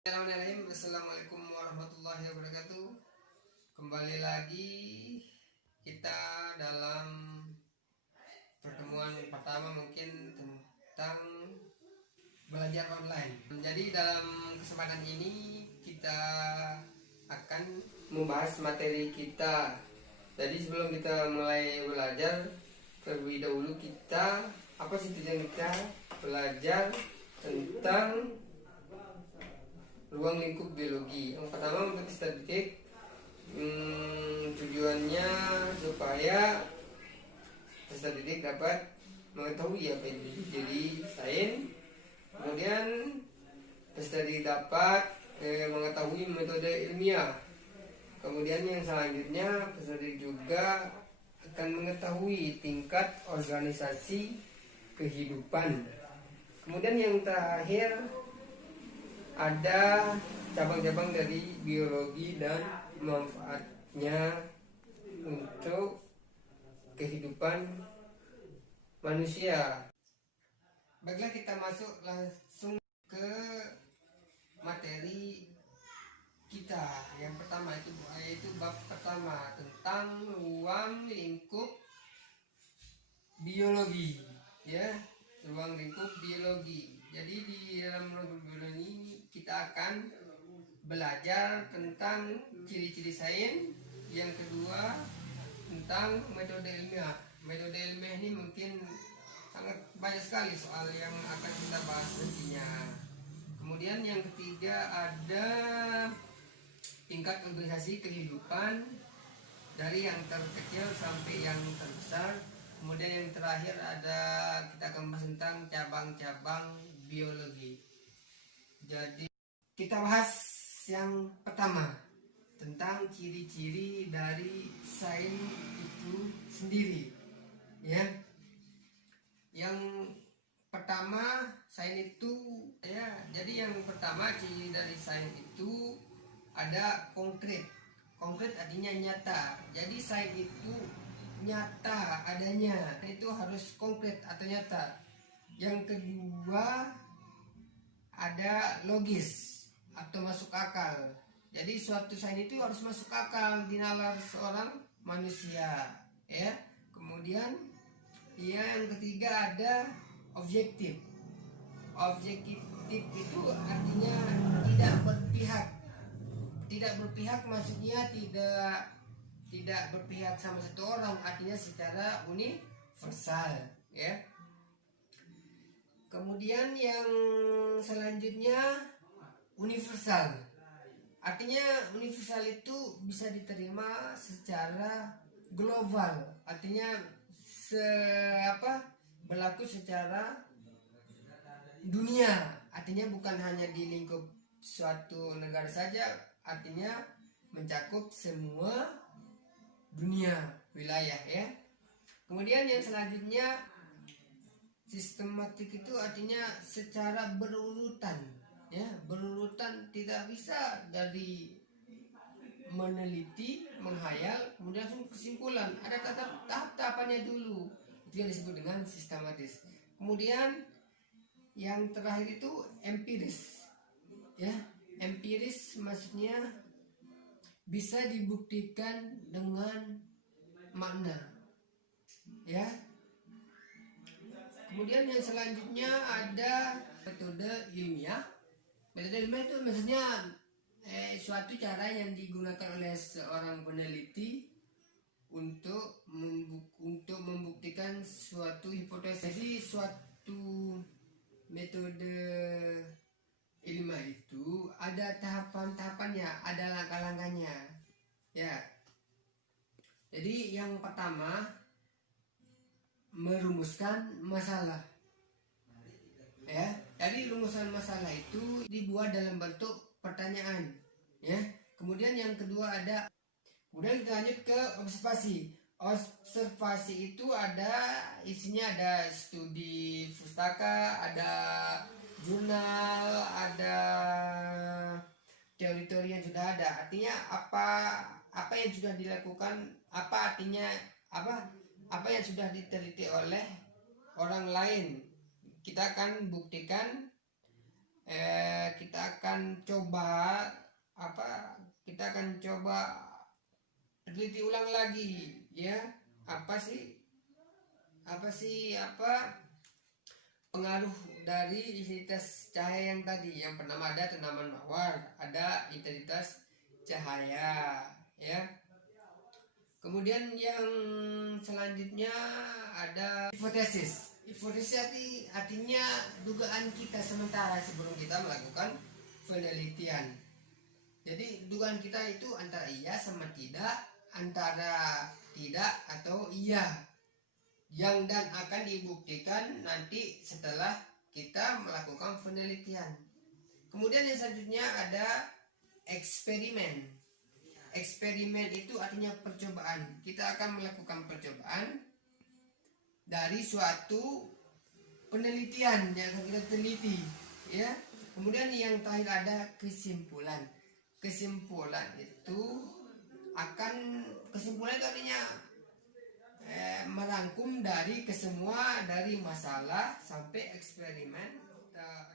Assalamualaikum warahmatullahi wabarakatuh. Kembali lagi kita dalam pertemuan pertama mungkin tentang belajar online. Jadi dalam kesempatan ini kita akan membahas materi kita. Jadi sebelum kita mulai belajar, terlebih dahulu kita apa sih tujuan kita belajar tentang ruang lingkup biologi. Yang pertama untuk statistik, tujuannya supaya statistik dapat mengetahui apa itu jadi sains. Kemudian statistik dapat mengetahui metode ilmiah. Kemudian yang selanjutnya statistik juga akan mengetahui tingkat organisasi kehidupan. Kemudian yang terakhir ada cabang-cabang dari biologi dan manfaatnya untuk kehidupan manusia. Baiklah, kita masuk langsung ke materi kita. Yang pertama yaitu bab pertama tentang ruang lingkup biologi, ya, ruang lingkup biologi. Jadi di dalam ruang lingkup biologi kita akan belajar tentang ciri-ciri sains. Yang kedua tentang metode ilmiah. Metode ilmiah ini mungkin sangat banyak sekali soal yang akan kita bahas nantinya. Kemudian yang ketiga ada tingkat organisasi kehidupan dari yang terkecil sampai yang terbesar. Kemudian yang terakhir ada kita akan bahas tentang cabang-cabang biologi. Jadi kita bahas yang pertama tentang ciri-ciri dari sains itu sendiri, ya. Yang pertama sains itu, ya, jadi yang pertama ciri dari sains itu ada konkret. Konkret artinya nyata. Jadi sains itu nyata adanya, itu harus konkret atau nyata. Yang kedua ada logis atau masuk akal. Jadi suatu sains itu harus masuk akal di nalar seorang manusia, ya. Kemudian yang ketiga ada objektif. Objektif itu artinya tidak berpihak. Tidak berpihak maksudnya tidak berpihak sama satu orang, artinya secara universal, ya. Kemudian yang selanjutnya universal. Artinya universal itu bisa diterima secara global. Artinya berlaku secara dunia. Artinya bukan hanya di lingkup suatu negara saja, artinya mencakup semua dunia wilayah, ya. Kemudian yang selanjutnya sistematik itu artinya secara berurutan, ya, berurutan, tidak bisa dari meneliti, menghayal, kemudian langsung kesimpulan. Ada tahap-tahapannya dulu. Itu yang disebut dengan sistematis. Kemudian yang terakhir itu empiris, ya. Empiris maksudnya bisa dibuktikan dengan makna, ya. Kemudian yang selanjutnya ada metode ilmiah. Metode ilmiah itu maksudnya suatu cara yang digunakan oleh seorang peneliti untuk membuktikan suatu hipotesis. Jadi suatu metode ilmiah itu ada tahapan-tahapannya, ada langkah-langkahnya, ya. Jadi yang pertama merumuskan masalah, ya. Jadi rumusan masalah itu dibuat dalam bentuk pertanyaan, ya. Kemudian yang kedua kemudian kita lanjut ke observasi. Observasi itu isinya ada studi pustaka, ada jurnal, ada teori-teori yang sudah ada. Artinya apa yang sudah dilakukan, apa yang sudah diteliti oleh orang lain. Kita akan buktikan kita akan coba kita akan coba teliti ulang lagi ya, apa sih pengaruh dari intensitas cahaya yang tadi. Yang pertama ada tanaman mawar, ada intensitas cahaya ya. Kemudian yang selanjutnya ada hipotesis. Hipotesis artinya dugaan kita sementara sebelum kita melakukan penelitian. Jadi dugaan kita itu antara iya sama tidak, antara tidak atau iya, yang dan akan dibuktikan nanti setelah kita melakukan penelitian. Kemudian yang selanjutnya ada eksperimen. Eksperimen itu artinya percobaan. Kita akan melakukan percobaan dari suatu penelitian yang akan kita teliti ya. Kemudian yang terakhir ada kesimpulan. Kesimpulan itu artinya merangkum dari kesemua, dari masalah sampai eksperimen kita